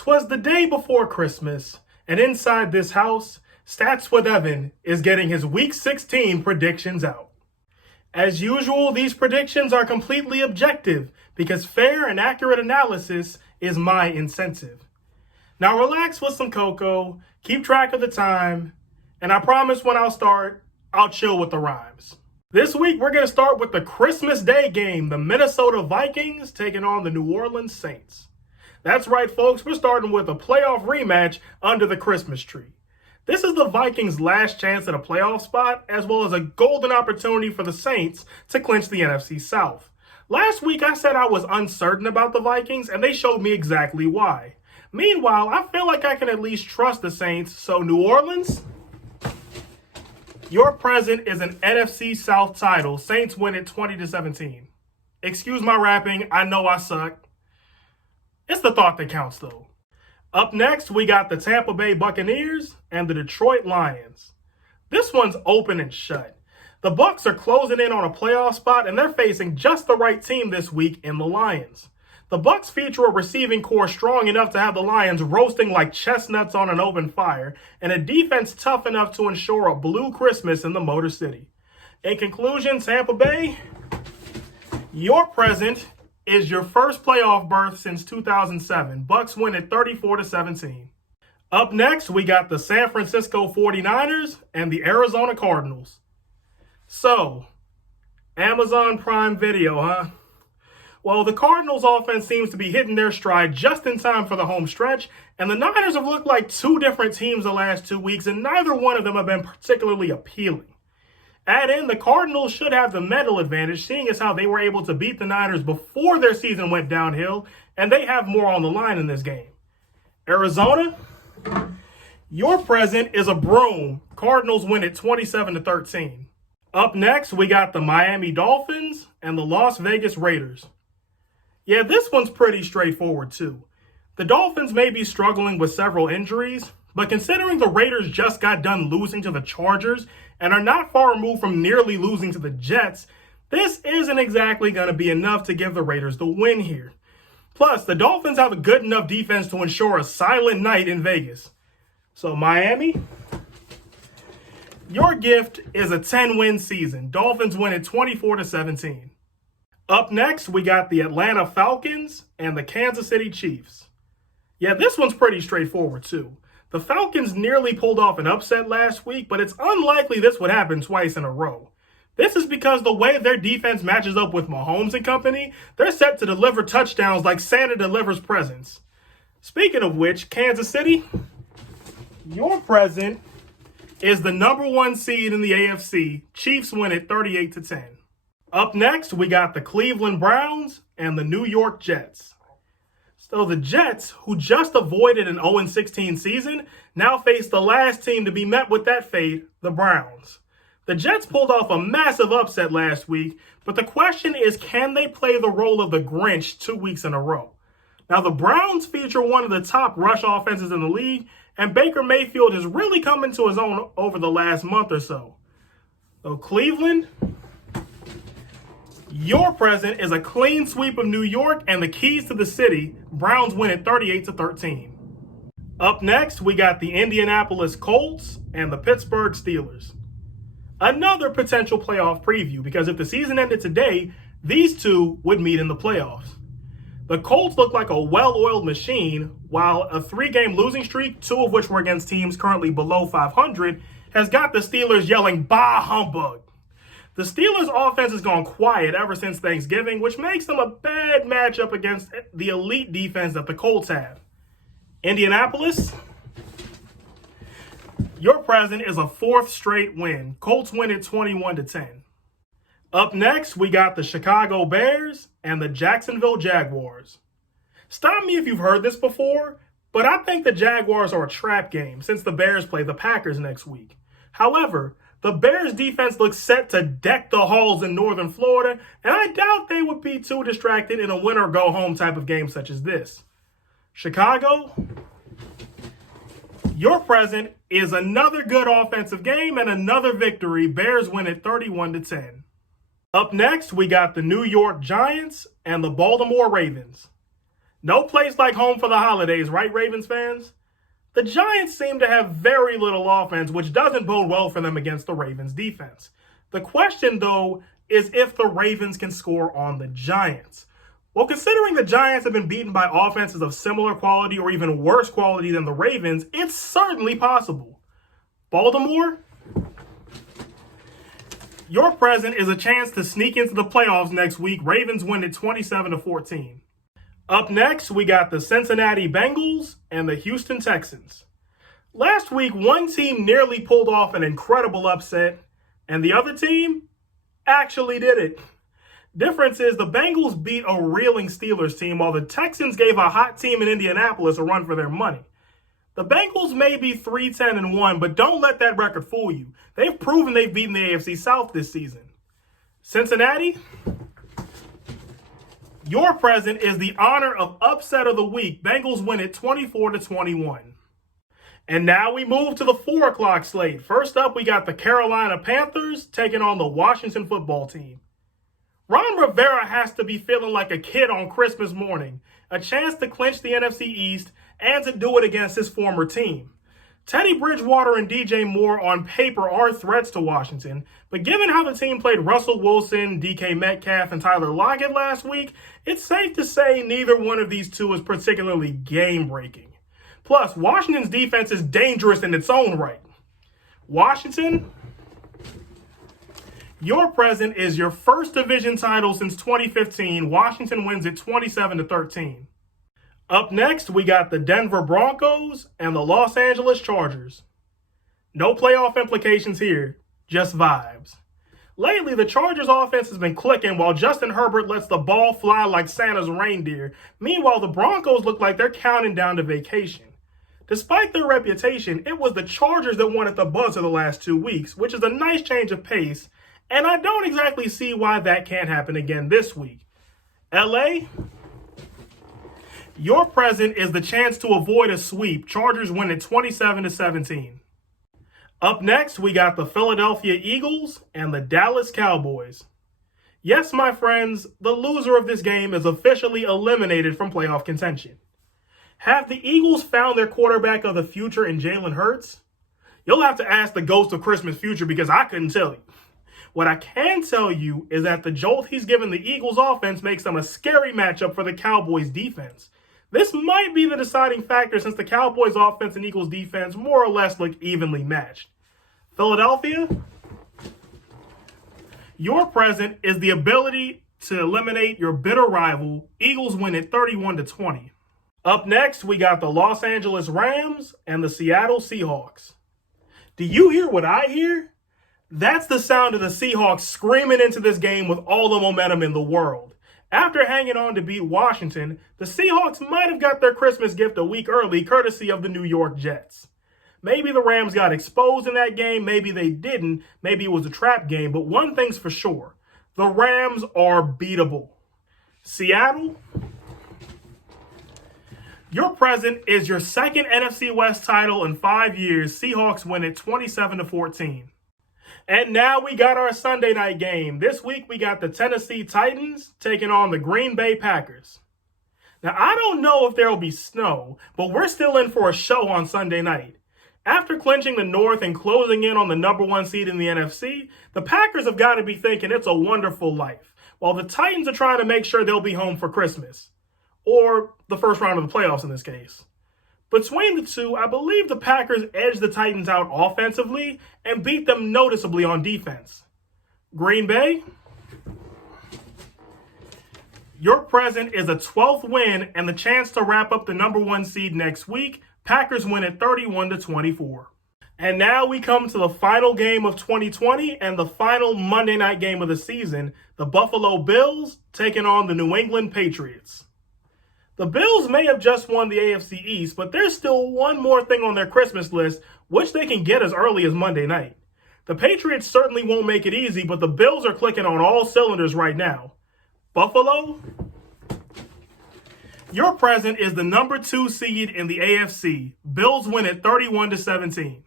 'Twas the day before Christmas, and inside this house, Stats with Evan is getting his Week 16 predictions out. As usual, these predictions are completely objective because fair and accurate analysis is my incentive. Now relax with some cocoa, keep track of the time, and I promise when I'll start, I'll chill with the rhymes. This week, we're going to start with the Christmas Day game, the Minnesota Vikings taking on the New Orleans Saints. That's right, folks, we're starting with a playoff rematch under the Christmas tree. This is the Vikings' last chance at a playoff spot, as well as a golden opportunity for the Saints to clinch the NFC South. Last week, I said I was uncertain about the Vikings, and they showed me exactly why. Meanwhile, I feel like I can at least trust the Saints, so New Orleans, your present is an NFC South title. Saints win it 20-17. Excuse my rapping, I know I suck. It's the thought that counts, though. Up next, we got the Tampa Bay Buccaneers and the Detroit Lions. This one's open and shut. The Bucs are closing in on a playoff spot, and they're facing just the right team this week in the Lions. The Bucs feature a receiving core strong enough to have the Lions roasting like chestnuts on an open fire, and a defense tough enough to ensure a blue Christmas in the Motor City. In conclusion, Tampa Bay, your present is your first playoff berth since 2007. Bucs win at 34-17. Up next, we got the San Francisco 49ers and the Arizona Cardinals. So, Amazon Prime Video, huh? Well, the Cardinals offense seems to be hitting their stride just in time for the home stretch, and the Niners have looked like two different teams the last 2 weeks, and neither one of them have been particularly appealing. Add in, the Cardinals should have the mental advantage, seeing as how they were able to beat the Niners before their season went downhill, and they have more on the line in this game. Arizona, your present is a broom. Cardinals win at 27-13. Up next, we got the Miami Dolphins and the Las Vegas Raiders. Yeah, this one's pretty straightforward too. The Dolphins may be struggling with several injuries, but considering the Raiders just got done losing to the Chargers and are not far removed from nearly losing to the Jets, this isn't exactly going to be enough to give the Raiders the win here. Plus, the Dolphins have a good enough defense to ensure a silent night in Vegas. So Miami, your gift is a 10-win season. Dolphins win at 24-17. Up next, we got the Atlanta Falcons and the Kansas City Chiefs. Yeah, this one's pretty straightforward too. The Falcons nearly pulled off an upset last week, but it's unlikely this would happen twice in a row. This is because the way their defense matches up with Mahomes and company, they're set to deliver touchdowns like Santa delivers presents. Speaking of which, Kansas City, your present is the number 1 seed in the AFC. Chiefs win at 38-10. Up next, we got the Cleveland Browns and the New York Jets. So the Jets, who just avoided an 0-16 season, now face the last team to be met with that fate, the Browns. The Jets pulled off a massive upset last week, but the question is, can they play the role of the Grinch 2 weeks in a row? Now, the Browns feature one of the top rush offenses in the league, and Baker Mayfield has really come into his own over the last month or so. So Cleveland, your present is a clean sweep of New York and the keys to the city. Browns win at 38-13. Up next, we got the Indianapolis Colts and the Pittsburgh Steelers. Another potential playoff preview, because if the season ended today, these two would meet in the playoffs. The Colts look like a well-oiled machine, while a 3-game losing streak, 2 of which were against teams currently below 500, has got the Steelers yelling, "Bah humbug." The Steelers' offense has gone quiet ever since Thanksgiving, which makes them a bad matchup against the elite defense that the Colts have. Indianapolis, your present is a 4th straight win. Colts win at 21-10. Up next, we got the Chicago Bears and the Jacksonville Jaguars. Stop me if you've heard this before, but I think the Jaguars are a trap game since the Bears play the Packers next week. However, the Bears defense looks set to deck the halls in northern Florida, and I doubt they would be too distracted in a win-or-go-home type of game such as this. Chicago, your present is another good offensive game and another victory. Bears win at 31-10. Up next, we got the New York Giants and the Baltimore Ravens. No place like home for the holidays, right, Ravens fans? The Giants seem to have very little offense, which doesn't bode well for them against the Ravens defense. The question, though, is if the Ravens can score on the Giants. Well, considering the Giants have been beaten by offenses of similar quality or even worse quality than the Ravens, it's certainly possible. Baltimore? Your present is a chance to sneak into the playoffs next week. Ravens win it 27-14. Up next, we got the Cincinnati Bengals and the Houston Texans. Last week, one team nearly pulled off an incredible upset, and the other team actually did it. Difference is the Bengals beat a reeling Steelers team while the Texans gave a hot team in Indianapolis a run for their money. The Bengals may be 3-10-1, but don't let that record fool you. They've proven they've beaten the AFC South this season. Cincinnati? Your present is the honor of upset of the week. Bengals win it 24-21. And now we move to the 4 o'clock slate. First up, we got the Carolina Panthers taking on the Washington football team. Ron Rivera has to be feeling like a kid on Christmas morning. A chance to clinch the NFC East and to do it against his former team. Teddy Bridgewater and DJ Moore on paper are threats to Washington, but given how the team played Russell Wilson, DK Metcalf, and Tyler Lockett last week, it's safe to say neither one of these two is particularly game-breaking. Plus, Washington's defense is dangerous in its own right. Washington, your present is your first division title since 2015. Washington wins it 27-13. Up next, we got the Denver Broncos and the Los Angeles Chargers. No playoff implications here, just vibes. Lately, the Chargers offense has been clicking while Justin Herbert lets the ball fly like Santa's reindeer. Meanwhile, the Broncos look like they're counting down to vacation. Despite their reputation, it was the Chargers that won at the buzzer the last 2 weeks, which is a nice change of pace, and I don't exactly see why that can't happen again this week. LA? Your present is the chance to avoid a sweep. Chargers win it 27-17. Up next, we got the Philadelphia Eagles and the Dallas Cowboys. Yes, my friends, the loser of this game is officially eliminated from playoff contention. Have the Eagles found their quarterback of the future in Jalen Hurts? You'll have to ask the ghost of Christmas future because I couldn't tell you. What I can tell you is that the jolt he's given the Eagles offense makes them a scary matchup for the Cowboys defense. This might be the deciding factor since the Cowboys offense and Eagles defense more or less look evenly matched. Philadelphia? Your present is the ability to eliminate your bitter rival. Eagles win it 31-20. Up next, we got the Los Angeles Rams and the Seattle Seahawks. Do you hear what I hear? That's the sound of the Seahawks screaming into this game with all the momentum in the world. After hanging on to beat Washington, the Seahawks might have got their Christmas gift a week early, courtesy of the New York Jets. Maybe the Rams got exposed in that game, maybe they didn't, maybe it was a trap game, but one thing's for sure, the Rams are beatable. Seattle? Your present is your second NFC West title in 5 years. Seahawks win it 27-14. And now we got our Sunday night game. This week we got the Tennessee Titans taking on the Green Bay Packers. Now, I don't know if there will be snow, but we're still in for a show on Sunday night. After clinching the North and closing in on the number 1 seed in the NFC, the Packers have got to be thinking it's a wonderful life, while the Titans are trying to make sure they'll be home for Christmas. Or the first round of the playoffs in this case. Between the two, I believe the Packers edged the Titans out offensively and beat them noticeably on defense. Green Bay? Your present is a 12th win and the chance to wrap up the number 1 seed next week. Packers win it 31-24. And now we come to the final game of 2020 and the final Monday night game of the season, the Buffalo Bills taking on the New England Patriots. The Bills may have just won the AFC East, but there's still one more thing on their Christmas list, which they can get as early as Monday night. The Patriots certainly won't make it easy, but the Bills are clicking on all cylinders right now. Buffalo? Your present is the number 2 seed in the AFC. Bills win it 31-17.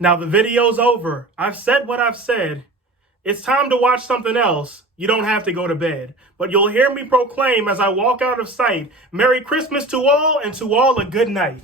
Now the video's over. I've said what I've said. It's time to watch something else. You don't have to go to bed, but you'll hear me proclaim as I walk out of sight, Merry Christmas to all, and to all a good night.